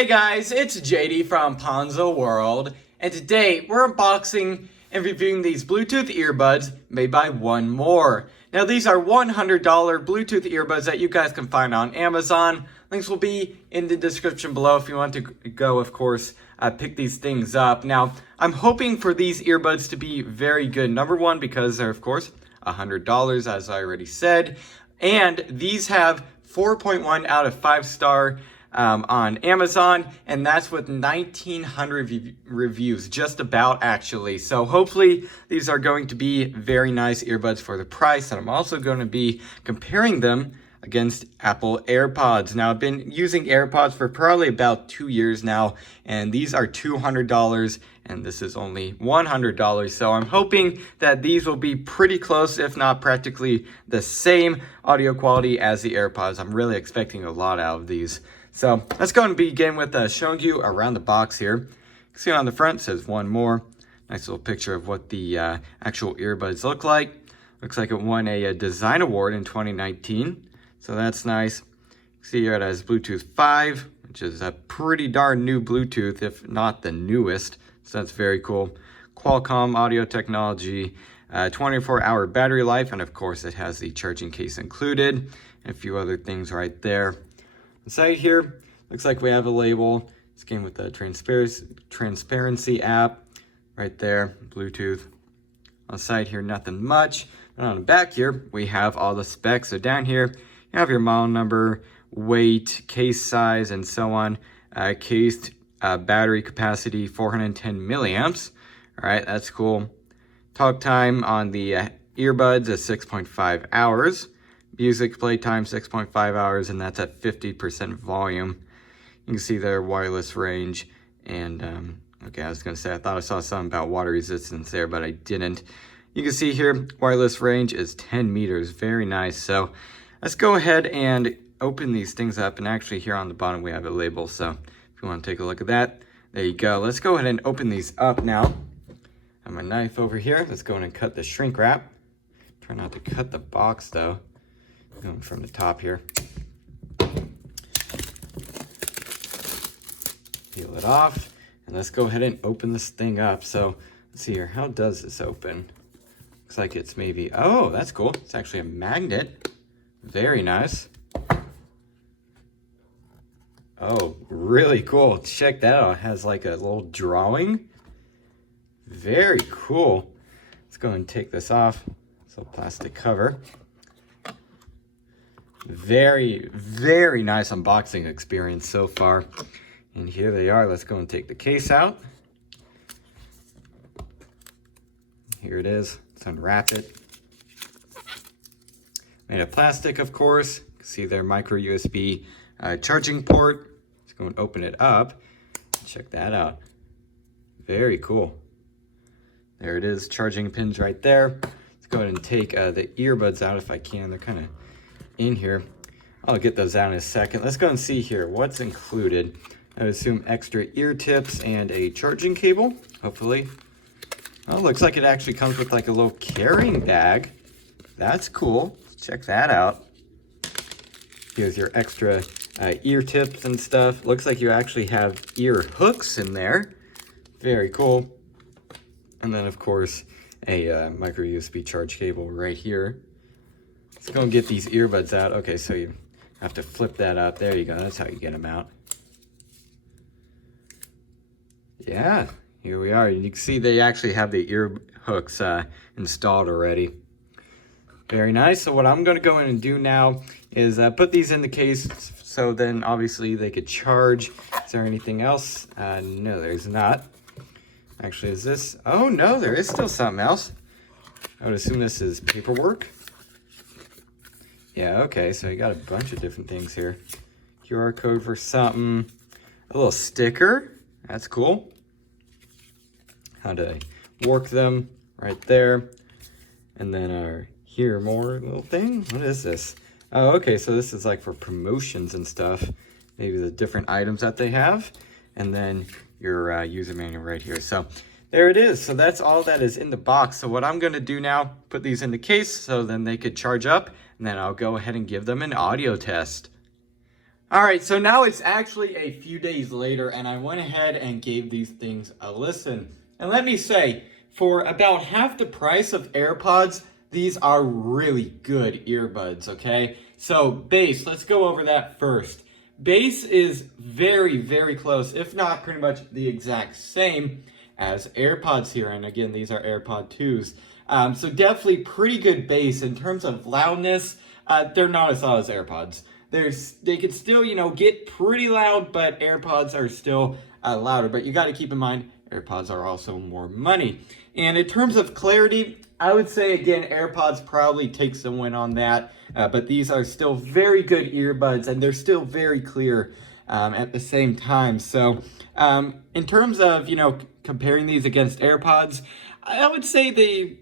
Hey guys, it's JD from Ponzo World, and today we're unboxing and reviewing these Bluetooth earbuds made by One More. Now these are $100 Bluetooth earbuds that you guys can find on Amazon. Links will be in the description below if you want to go, of course, pick these things up. Now, I'm hoping for these earbuds to be very good. Number one, because they're, of course, $100, as I already said. And these have 4.1 out of 5 star on Amazon, and that's with 1,900 reviews, just about actually. So hopefully these are going to be very nice earbuds for the price, and I'm also going to be comparing them against Apple AirPods. Now, I've been using AirPods for probably about 2 years now, and these are $200, and this is only $100. So I'm hoping that these will be pretty close, if not practically the same audio quality as the AirPods. I'm really expecting a lot out of these. So let's go and begin with showing you around the box here. You can see on the front it says One More. Nice little picture of what the actual earbuds look like. Looks like it won a design award in 2019. So that's nice. You see here it has Bluetooth 5, which is a pretty darn new Bluetooth, if not the newest. So that's very cool. Qualcomm audio technology, 24-hour battery life, and of course it has the charging case included, and a few other things right there. Inside here, looks like we have a label. This came with the transparency app right there, Bluetooth. On the side here, nothing much. And on the back here, we have all the specs. So down here, you have your model number, weight, case size, and so on. Cased battery capacity, 410 milliamps. All right, that's cool. Talk time on the earbuds is 6.5 hours. Music playtime 6.5 hours, and that's at 50% volume. You can see their wireless range, and okay, I was gonna say I thought I saw something about water resistance there, but I didn't. You can see here wireless range is 10 meters. Very nice. So let's go ahead and open these things up, and actually here on the bottom we have a label, so if you want to take a look at that, there you go. Let's go ahead and open these up now. I have my knife over here. Let's go ahead and cut the shrink wrap. Try not to cut the box though. Going from the top here. Peel it off, and let's go ahead and open this thing up. So let's see here, how does this open? Looks like it's maybe, oh, that's cool. It's actually a magnet. Very nice. Oh, really cool. Check that out. It has like a little drawing. Very cool. Let's go and take this off. So plastic cover. Very, very nice unboxing experience so far. And here they are. Let's go and take the case out. Here it is. Let's unwrap it. Made of plastic, of course. You can see their micro USB charging port. Let's go and open it up. Check that out. Very cool. There it is. Charging pins right there. Let's go ahead and take the earbuds out if I can. They're kind of in here. I'll get those out in a second. Let's go and see here what's included. I would assume extra ear tips and a charging cable, hopefully. Oh, looks like it actually comes with like a little carrying bag. That's cool. Check that out. Here's your extra ear tips and stuff. Looks like you actually have ear hooks in there. Very cool. And then of course a micro USB charge cable right here. Let's go and get these earbuds out. Okay, so you have to flip that up. There you go. That's how you get them out. Yeah, here we are. You can see they actually have the ear hooks installed already. Very nice. So what I'm going to go in and do now is put these in the case, so then obviously they could charge. Is there anything else? No, there's not. Actually, is this? Oh, no, there is still something else. I would assume this is paperwork. Yeah, okay, so you got a bunch of different things here. QR code for something. A little sticker. That's cool. How to work them right there. And then here, more little thing. What is this? Oh, okay, so this is like for promotions and stuff. Maybe the different items that they have. And then your user manual right here. So there it is. So that's all that is in the box. So what I'm going to do now, put these in the case so then they could charge up, and then I'll go ahead and give them an audio test. Alright, so now it's actually a few days later, and I went ahead and gave these things a listen. And let me say, for about half the price of AirPods, these are really good earbuds, okay? So, bass, let's go over that first. Bass is very, very close, if not pretty much the exact same as AirPods here. And again, these are AirPod 2s. So definitely pretty good bass. In terms of loudness, they're not as loud as AirPods. They can still, get pretty loud, but AirPods are still louder. But you got to keep in mind, AirPods are also more money. And in terms of clarity, I would say, again, AirPods probably takes the win on that. But these are still very good earbuds, and they're still very clear at the same time. So in terms of, comparing these against AirPods, I would say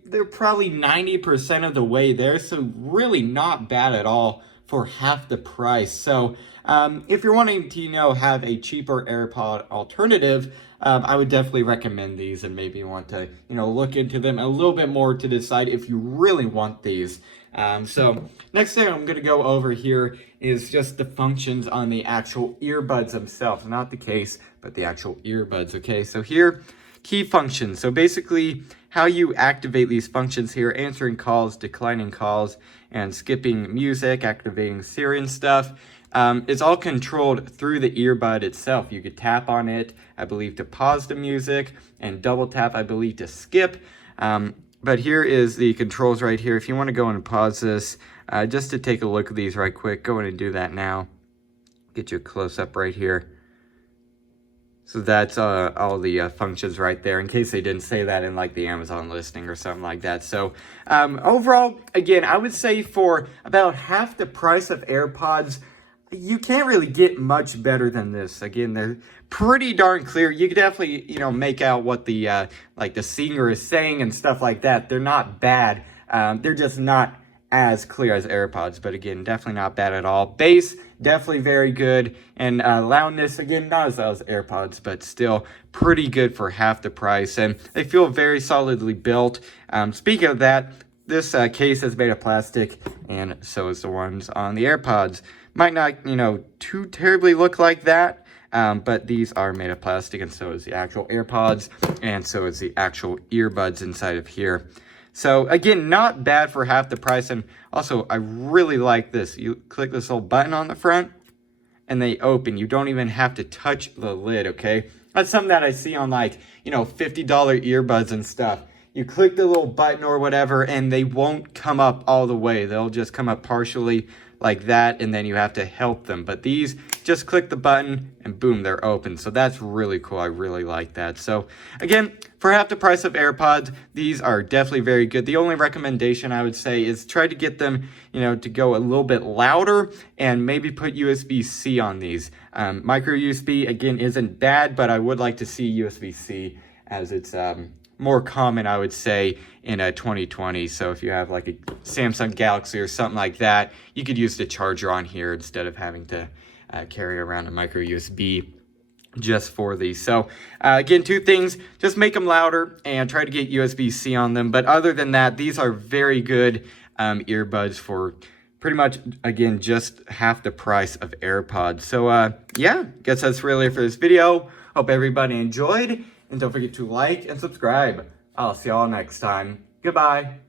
they're probably 90% of the way there. So really not bad at all for half the price. So if you're wanting to, have a cheaper AirPod alternative, I would definitely recommend these, and maybe you want to, look into them a little bit more to decide if you really want these. So next thing I'm going to go over here is just the functions on the actual earbuds themselves, not the case, but the actual earbuds. Okay, so here, key functions. So basically how you activate these functions here: answering calls, declining calls, and skipping music, activating Siri and stuff. It's all controlled through the earbud itself. You could tap on it, I believe, to pause the music, and double tap, I believe, to skip. But here is the controls right here. If you want to go and pause this, just to take a look at these right quick, go in and do that now. Get you a close-up right here. So that's all the functions right there, in case they didn't say that in like the Amazon listing or something like that. So overall, again, I would say for about half the price of AirPods, you can't really get much better than this. Again, they're pretty darn clear. You could definitely, make out what the like the singer is saying and stuff like that. They're not bad. They're just not as clear as AirPods, but again, definitely not bad at all. Bass, definitely very good. And loudness, again, not as loud as AirPods, but still pretty good for half the price. And they feel very solidly built. Speaking of that, this case is made of plastic, and so is the ones on the AirPods. Might not, too terribly look like that, but these are made of plastic, and so is the actual AirPods, and so is the actual earbuds inside of here. So again, not bad for half the price. And also, I really like this. You click this little button on the front, and they open. You don't even have to touch the lid, okay? That's something that I see on like, $50 earbuds and stuff. You click the little button or whatever, and they won't come up all the way. They'll just come up partially like that, and then you have to help them. But these, just click the button and boom, they're open. So that's really cool. I really like that. So again, for half the price of AirPods, these are definitely very good. The only recommendation I would say is try to get them, to go a little bit louder, and maybe put USB-C on these. Micro USB, again, isn't bad, but I would like to see USB-C, as it's more common, I would say, in 2020. So if you have like a Samsung Galaxy or something like that, you could use the charger on here instead of having to carry around a micro USB just for these. So again, two things: just make them louder and try to get USB-C on them. But other than that, these are very good earbuds for pretty much, again, just half the price of AirPods. So yeah, guess that's really it for this video. Hope everybody enjoyed. And don't forget to like and subscribe. I'll see y'all next time. Goodbye.